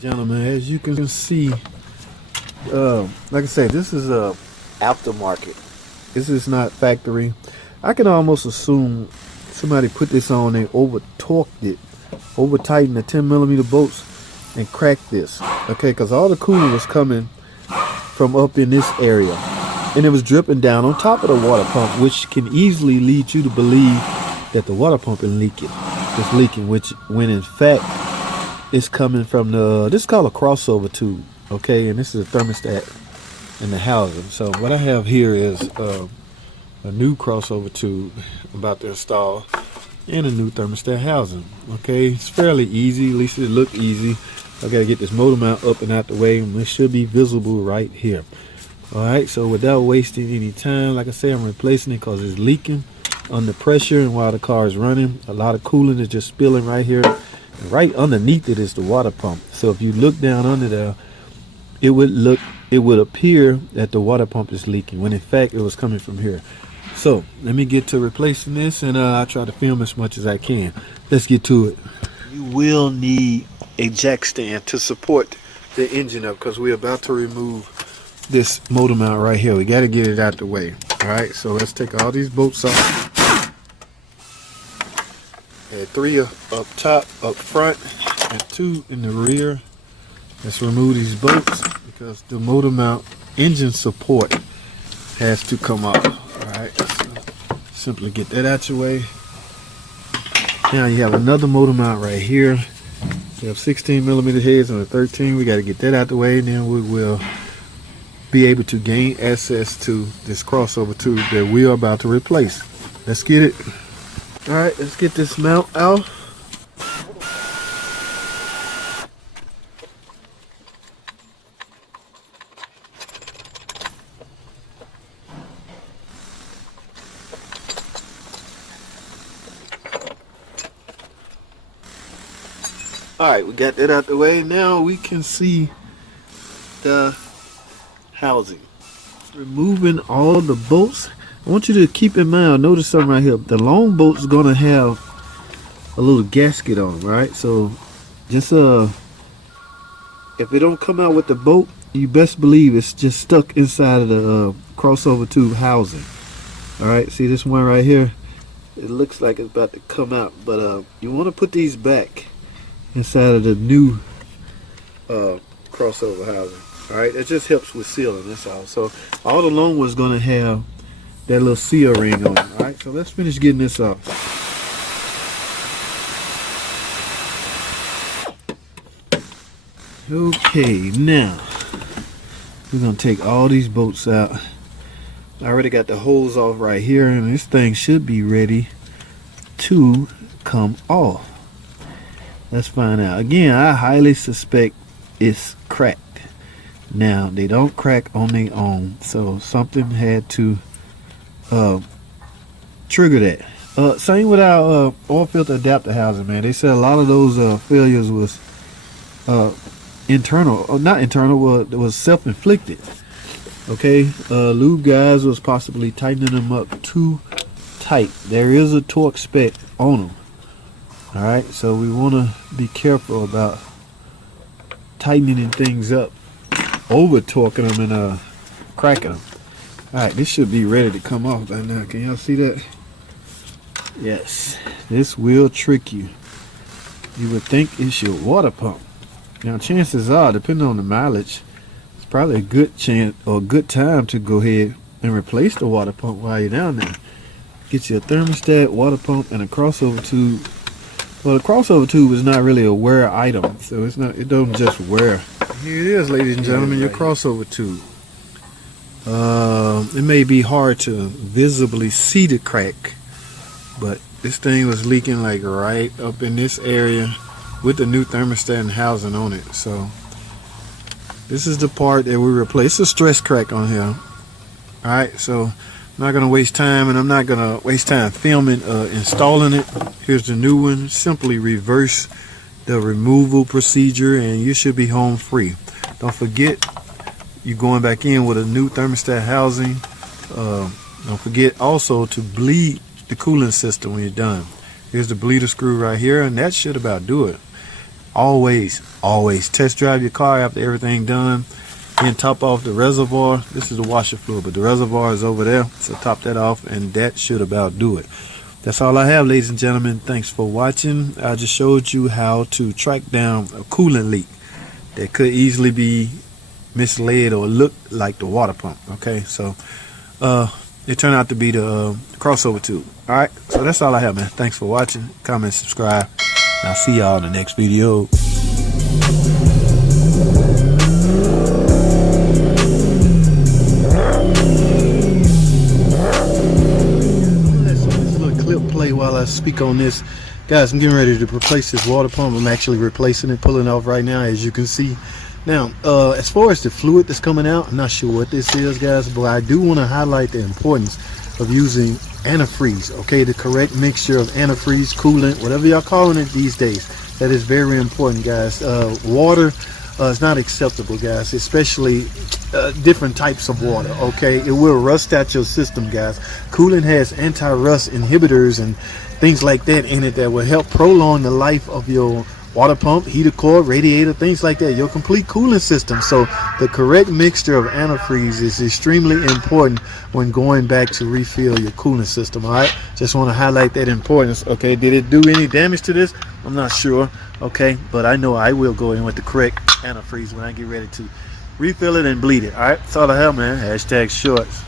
Gentlemen, as you can see, like I said, this is a aftermarket. This is not factory. I can almost assume somebody put this on and over torqued it, over tightened the 10mm bolts and cracked this. Okay, because all the coolant was coming from up in this area, and it was dripping down on top of the water pump, which can easily lead you to believe that the water pump is leaking. It's leaking, which when in fact it's coming from this is called a crossover tube. Okay, and this is a thermostat in the housing. So what I have here is a new crossover tube I'm about to install in a new thermostat housing. Okay, it's fairly easy, at least it look easy. I gotta get this motor mount up and out the way, and it should be visible right here. All right, so without wasting any time, like I say, I'm replacing it because it's leaking under pressure, and while the car is running, a lot of coolant is just spilling right here. And right underneath it is the water pump. So if you look down under there, it would appear that the water pump is leaking, when in fact it was coming from here. So let me get to replacing this, and I'll try to film as much as I can. Let's get to it. You will need a jack stand to support the engine up, because we're about to remove this motor mount right here. We got to get it out the way. All right, so let's take all these bolts off. And 3 up top, up front, and 2 in the rear. Let's remove these bolts because the motor mount engine support has to come off. All right, so simply get that out your way. Now you have another motor mount right here. You have 16mm heads on the 13. We got to get that out the way, and then we will be able to gain access to this crossover tube that we are about to replace. Let's get it. All right, let's get this mount out. All right, we got that out the way. Now we can see the housing. Removing all the bolts. I want you to keep in mind, notice something right here. The long bolt's gonna have a little gasket on them, right? So just if it don't come out with the bolt, you best believe it's just stuck inside of the crossover tube housing. All right, see this one right here? It looks like it's about to come out, but you want to put these back inside of the new crossover housing. All right, that just helps with sealing, that's all. So all the long one's gonna have that little seal ring on it. All right, so let's finish getting this off. Okay, now we're gonna take all these bolts out. I already got the holes off right here, and this thing should be ready to come off. Let's find out. Again, I highly suspect it's cracked. Now they don't crack on their own, so something had to trigger that. Same with our oil filter adapter housing, man. They said a lot of those failures was internal, or not internal, it was self-inflicted. Okay, lube guys was possibly tightening them up too tight. There is a torque spec on them. All right, so we want to be careful about tightening things up, over torquing them and cracking them. All right, this should be ready to come off by now. Can y'all see that? Yes, this will trick you. You would think it's your water pump. Now chances are, depending on the mileage, it's probably a good chance or a good time to go ahead and replace the water pump while you're down there. Get you a thermostat, water pump, and a crossover tube. Well, the crossover tube is not really a wear item, so it's not. It don't just wear. Here it is, ladies and gentlemen, your crossover tube. It may be hard to visibly see the crack, but this thing was leaking like right up in this area with the new thermostat and housing on it. So this is the part that we replaced. It's a stress crack on here. All right, so I'm not gonna waste time, and I'm not gonna waste time filming installing it. Here's the new one. Simply reverse the removal procedure and you should be home free. Don't forget, you're going back in with a new thermostat housing. Don't forget also to bleed the cooling system when you're done. Here's the bleeder screw right here, and that should about do it. always test drive your car after everything done. Then top off the reservoir. This is the washer fluid, but the reservoir is over there, so top that off, and that should about do it. That's all I have, ladies and gentlemen. Thanks for watching. I just showed you how to track down a coolant leak that could easily be misled or look like the water pump. Okay, so it turned out to be the crossover tube. All right, so that's all I have, man. Thanks for watching. Comment, subscribe. I'll see y'all in the next video. Play while I speak on this, guys. I'm getting ready to replace this water pump. I'm actually replacing it, pulling it off right now, as you can see. Now as far as the fluid that's coming out, I'm not sure what this is, guys, but I do want to highlight the importance of using antifreeze. Okay, the correct mixture of antifreeze, coolant, whatever y'all calling it these days. That is very important, guys. Water is not acceptable, guys, especially different types of water. Okay, it will rust out your system, guys. Coolant has anti-rust inhibitors and things like that in it that will help prolong the life of your water pump, heater core, radiator, things like that, your complete cooling system. So the correct mixture of antifreeze is extremely important when going back to refill your cooling system. All right, just want to highlight that importance. Okay, did it do any damage to this? I'm not sure. Okay, but I know I will go in with the correct antifreeze when I get ready to refill it and bleed it. All right, that's all I have, man. #shorts.